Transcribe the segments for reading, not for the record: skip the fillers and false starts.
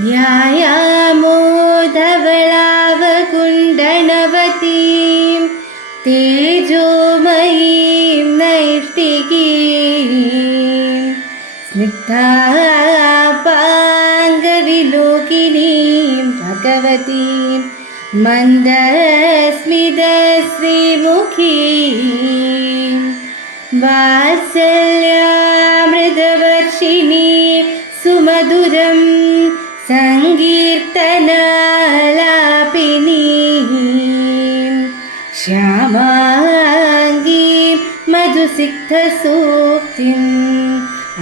ध्यायामो धवलावकुण्डनवतीं तेजोमयीं नैष्टिकीं स्निग्धापाङ्गविलोकिनीं भगवतीं मन्दस्मितश्रीमुखीं वात्सल्यामृतवर्षिणीं सुमधुरं सङ्कीर्तनालापिनीं श्यामाङ्गीं मधुसिक्तसूक्तिम्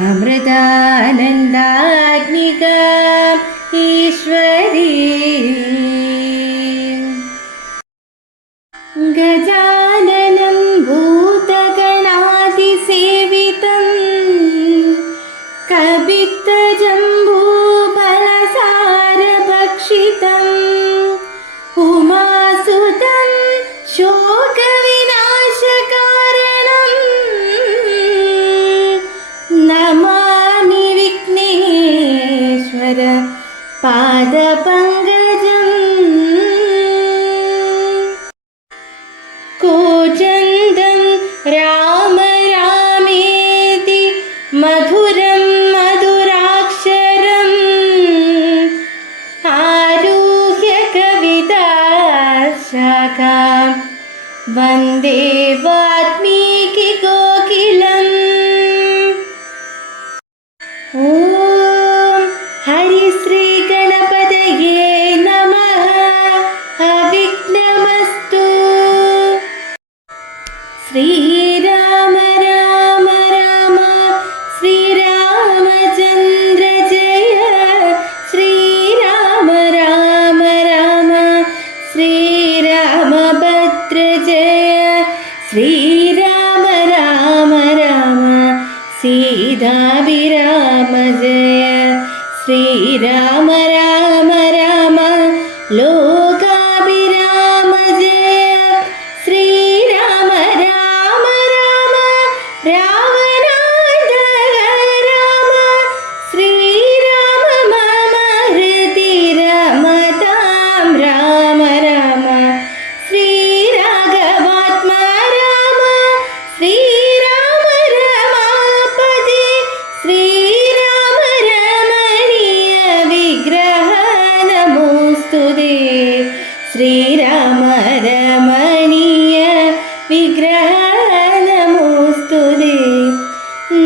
अमृतानन्दाग्निकाम् ईश्वरी गजाननं भूतगणातिसेवितं कपित्थजम्बूफलसारभक्षितम् उमासुतं शोकविनाशकारणं नमामि विघ्नेश्वर पादपङ्कजम् कूजन्तं राम रामेति मधुरं मधुराक्षरम् आरुह्य कविताशाखां वन्दे वाल्मीकिकोकिलम् ॐ हरिश्रीगणपतये नमः। अविघ्नमस्तु। श्रीराम राम राम श्रीरामचन्द्र जय श्रीराम राम राम श्रीरामभद्र जय श्रीराम राम राम सीताभिराम जय श्रीराम राम राम लोकाभिराम जय श्रीराम राम राम रावणान्तक राम श्रीराम मम हृदि रमतां राम राम श्रीराघवात्मा राम श्रीराम रमापदे श्रीराम रमणीय विग्रह नमोस्तुते श्रीराम रमणीय विग्रह नमोस्तुते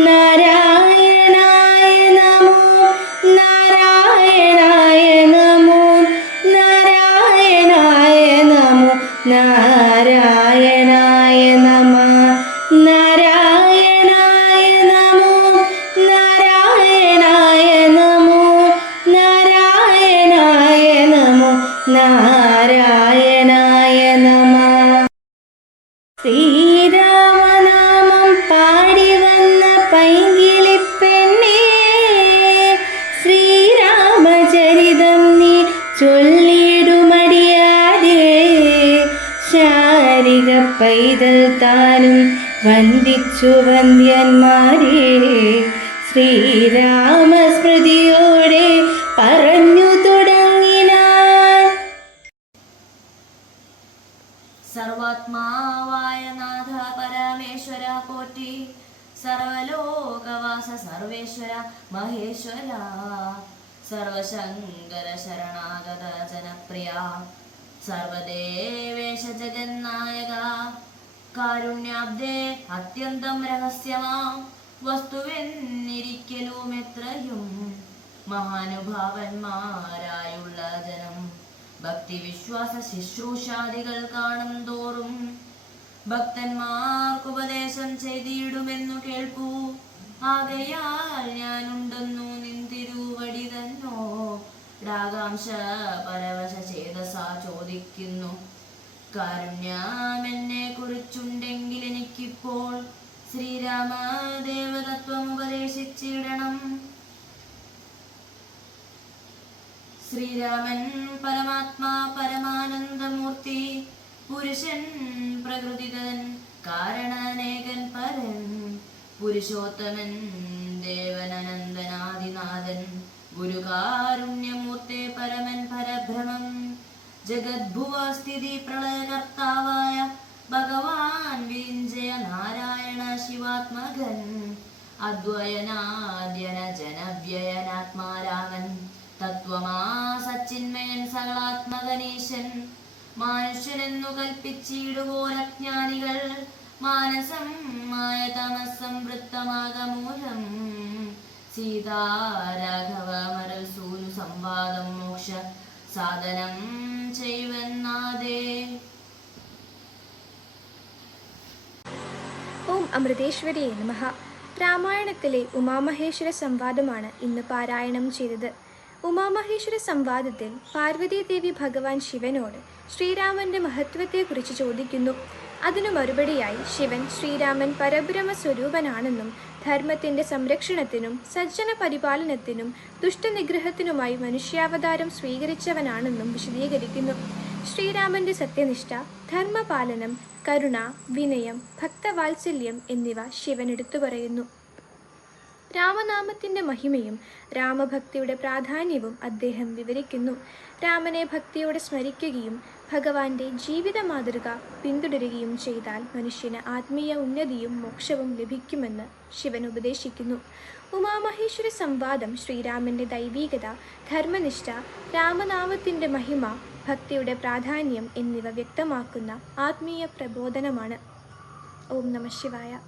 नारायणाय नमो नारायणाय नमो नारायणाय नमो नारायणाय नमः नारायणाय नमो नारायणाय नमो नारायणाय नमो नारायणाय नमः ശ്രീരാമനാമം പാടി വന്ന പൈങ്കിളിപ്പെണ്ണേ ശ്രീരാമചരിതം നീ ചൊല്ലിടുമടിയാതെ ശാരിക പൈതൽ താനും വന്ദിച്ചു വന്ദ്യന്മാരെ ശ്രീരാമസ്മൃതിയോടെ പറഞ്ഞു തുടങ്ങിനാൻ. സർവാത്മാവായ നാഥ പരമേശ്വര പോറ്റി സർവലോകവാസ സർവേശ്വര മഹേശ്വര സർവശങ്കര ശരണാഗത ജനപ്രിയ സർവദേവേശ ജഗന്നായക കാരുണ്യാബ്ദേ അത്യന്തം രഹസ്യമാം വസ്തുവെന്നിരിക്കലും എത്രയും മഹാനുഭാവന്മാരായുള്ള ജനം ഭക്തിവിശ്വാസ ശുശ്രൂഷാദികൾ കാണും തോറും ഭക്തന്മാർക്കുപദേശം ചെയ്തിടുമെന്നു കേൾപ്പൂ. ആകയാൽ ഞാനുണ്ടെന്നു നിന്തിരുവടി തന്നോ രാഗാംശ പരവശ ചേതസ ചോദിക്കുന്നു. കാരുണ്യമെന്നെ കുറിച്ചുണ്ടെങ്കിൽ എനിക്കിപ്പോൾ ശ്രീരാമദേവതത്വം ഉപദേശിച്ചിടണം. ശ്രീരാമൻ പരമാത്മാ പരമാനന്ദമൂർത്തി പുരുഷൻ പ്രകൃതിതൻ കാരണനേകൻ പരൻ പുരുഷോത്തമൻ ദേവനനന്ദനാദിനാഥൻ ഗുരുകാരുണ്യമൂർത്തെ പരമൻ പരബ്രഹ്മം ജഗദ്ഭുവസ്ഥിതി പ്രളയകർത്താവായ ഭഗവാൻ വിരിഞ്ചയ നാരായണ ശിവാത്മകൻ അദ്വയനാദ്യന ജനവ്യയനാത്മാരാമൻ തത്വമാ സച്ചിന്മയൻ സകളാത്മകനീശൻ മനുഷ്യനെന്നു കൽപ്പിച്ചിടുവോരജ്ഞാനികൾ മാനസം മായ തമസം വൃത്തമാകമൂലം സീതാരാഘവമരൽ സൂനു സംവാദം മോക്ഷ സാധനം ചെയ്വന്നാദേ. ഓം അമൃതേശ്വരിയെ നമഃ. രാമായണത്തിലെ ഉമാമഹേശ്വര സംവാദമാണ് ഇന്ന് പാരായണം ചെയ്തത്. ഉമാമഹേശ്വര സംവാദത്തിൽ പാർവതീദേവി ഭഗവാൻ ശിവനോട് ശ്രീരാമന്റെ മഹത്വത്തെക്കുറിച്ച് ചോദിക്കുന്നു. അതിനു മറുപടിയായി ശിവൻ ശ്രീരാമൻ പരബ്രഹ്മ സ്വരൂപനാണെന്നും ധർമ്മത്തിന്റെ സംരക്ഷണത്തിനും സജ്ജന പരിപാലനത്തിനും ദുഷ്ടനിഗ്രഹത്തിനുമായി മനുഷ്യാവതാരം സ്വീകരിച്ചവനാണെന്നും വിശദീകരിക്കുന്നു. ശ്രീരാമന്റെ സത്യനിഷ്ഠ, ധർമ്മപാലനം, കരുണ, വിനയം, ഭക്തവാത്സല്യം എന്നിവ ശിവൻ എടുത്തു പറയുന്നു. രാമനാമത്തിന്റെ മഹിമയും രാമഭക്തിയുടെ പ്രാധാന്യവും അദ്ദേഹം വിവരിക്കുന്നു. രാമനെ ഭക്തിയോടെ സ്മരിക്കുകയും ഭഗവാന്റെ ജീവിത മാതൃക പിന്തുടരുകയും ചെയ്താൽ മനുഷ്യന് ആത്മീയ ഉന്നതിയും മോക്ഷവും ലഭിക്കുമെന്ന് ശിവൻ ഉപദേശിക്കുന്നു. ഉമാമഹേശ്വര സംവാദം ശ്രീരാമന്റെ ദൈവീകത, ധർമ്മനിഷ്ഠ, രാമനാമത്തിന്റെ മഹിമ, ഭക്തിയുടെ പ്രാധാന്യം എന്നിവ വ്യക്തമാക്കുന്ന ആത്മീയ പ്രബോധനമാണ്. ഓം നമഃ ശിവായ.